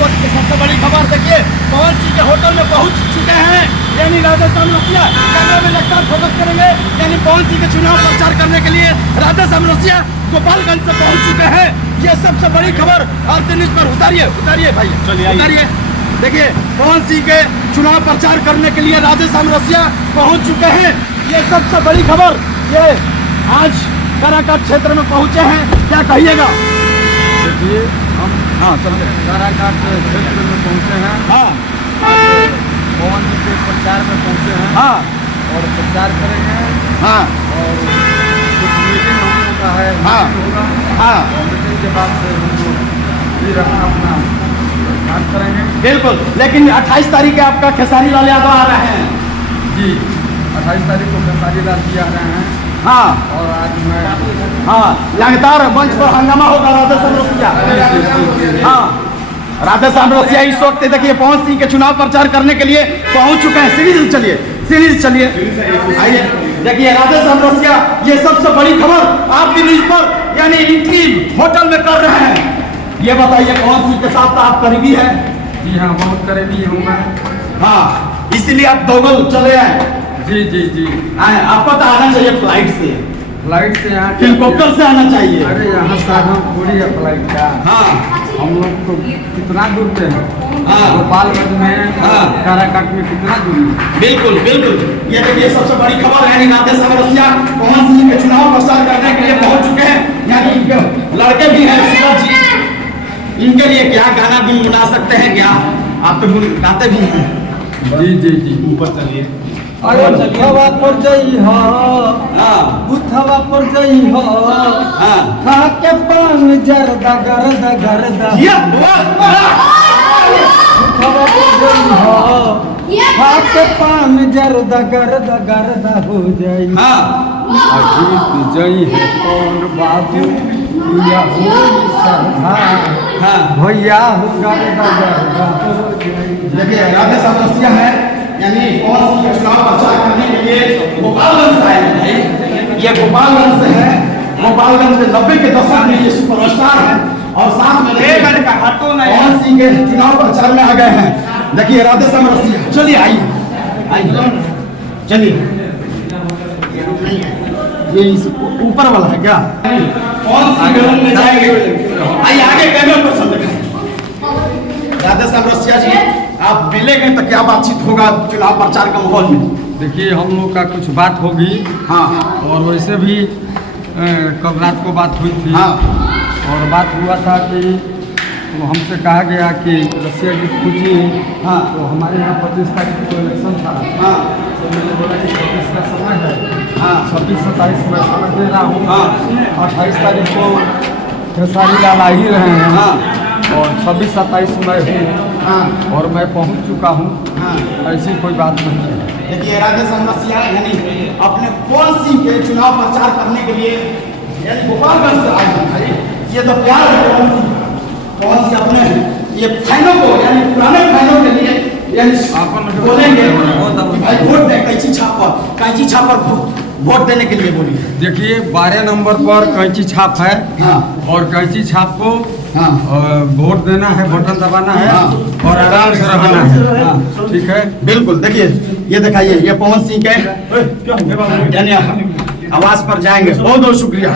वक्त की सबसे बड़ी खबर देखिए, पवन सिंह के होटल में पहुंच चुके हैं, यानी राधेश्याम रसिया। कैमरा में लगता फोकस करेंगे, यानी पवन सिंह के चुनाव प्रचार करने के लिए राधेश्याम रसिया गोपालगंज से पहुंच चुके हैं। ये सबसे बड़ी खबर। और न्यूज पर उतारिए भाई, उतारिए। देखिए, पवन सिंह के चुनाव प्रचार करने के लिए राधेश्याम रसिया पहुंच चुके हैं। ये सबसे बड़ी खबर। ये आज काराकाट क्षेत्र में पहुंचे हैं, क्या कहिएगा? देखिए, हम काराकाट क्षेत्र में पहुंचे हैं। पवन जी के प्रचार में पहुंचे हैं। और प्रचार करेंगे। और कुछ मीटिंग हम लोग का है, होगा। और मीटिंग के बाद से हम लोग फिर अपना काम करेंगे। बिल्कुल, लेकिन 28 तारीख के आपका खेसारी लाल यादव आ रहे हैं जी। 28 तारीख को खेसारी लाल जी आ रहे हैं। और आज मैं लगातार मंच पर हंगामा होगा राधेश्याम रसिया। राधेश्याम रसिया इस वक्त देखिए पवन सिंह के चुनाव प्रचार करने के लिए पहुंच चुके हैं। सीरीज चलिए आइए। देखिए, राधेश्याम रसिया, ये सबसे बड़ी खबर आपकी न्यूज पर, यानी इनकी होटल में कर रहे हैं। ये बताइए, पवन सिंह के साथ आप करीबी है? जी हाँ, बहुत करीबी हूँ मैं। इसीलिए आप दोगल चले आए? जी। आपको तो आना चाहिए फ्लाइट से यहाँ हेलीकॉप्टर से आना चाहिए। अरे यहाँ साधन थोड़ी है फ्लाइट का। हम लोग तो कितना दूर पे हैं, गोपालगंज में, काराकाट में कितना दूर है। बिल्कुल। ये देखिए, सबसे बड़ी खबर है, राधेश्याम रसिया पवन सिंह के चुनाव प्रचार करने के लिए पहुंच चुके हैं। यानी लड़के भी हैं सूरज जी, इनके लिए क्या गाना गुनगुना सकते हैं क्या? आप तो गाते भी हैं। जी। ऊपर चलिए। अरे बुथवा पर जई हो, बुथवा पर जई हो, खा के पान जरदा गरदा गरदा। बुथवा पर जई हो, खा के पान जरदा गरदा गरदा हो जाई। अजीत जई है कौन बाबू, भैया हो सरधा, भैया हो गरदा गरदा हो जाई। देखिए, राधेश्याम रसिया है, यानी पवन सिंह के चुनाव प्रचार करने के लिए गोपालगंज से आए हैं। ये गोपालगंज से है। गोपालगंज के 90 के दशक में ये सुपरस्टार है। और साथ में पवन सिंह के चुनाव प्रचार में आ गए हैं। देखिए, राधेश्याम रसिया, चलिए आइए। चलिए, ये इस ऊपर वाला है क्या? पवन सिंह के रूम में जाएंगे। आइए आगे, कैमरे पर सब दिखाइए। राधेश्याम रसिया जी, आप मिलेंगे तो क्या बातचीत होगा चुनाव प्रचार का माहौल में? देखिए, हम लोग का कुछ बात होगी। और वैसे भी कल रात को बात हुई थी। और बात हुआ था कि तो हमसे कहा गया कि रसिया जी पूछी। तो हमारे यहाँ 25 तारीख को इलेक्शन था। तो मैंने बोला कि 26 का समय है। 26-27 में समय दे रहा हूँ। 28 तारीख को खेसारी लाल आ ही रहे हैं। और 26-27 में हूँ। और मैं पहुंच चुका हूं। ऐसी कोई बात नहीं है। देखिए, राधेश्याम रसिया यानी अपने पवन सिंह के चुनाव प्रचार करने के लिए यानी गोपालगंज से आए हैं। ये तो प्यार है पवन सिंह अपने ये फैनों को, यानी पुराने फैनों के लिए यानी बोलेंगे भाई वोट दे, कैंची छाप पर वोट देने के लिए बोलिए। देखिए, 12 नंबर पर कैंची छाप है। और कैंची छाप को वोट देना है, बटन दबाना है और आराम से रहना है। ठीक है, बिल्कुल। देखिए, ये दिखाइए, ये पवन सिंह के यानी आवाज पर जाएंगे। बहुत बहुत शुक्रिया।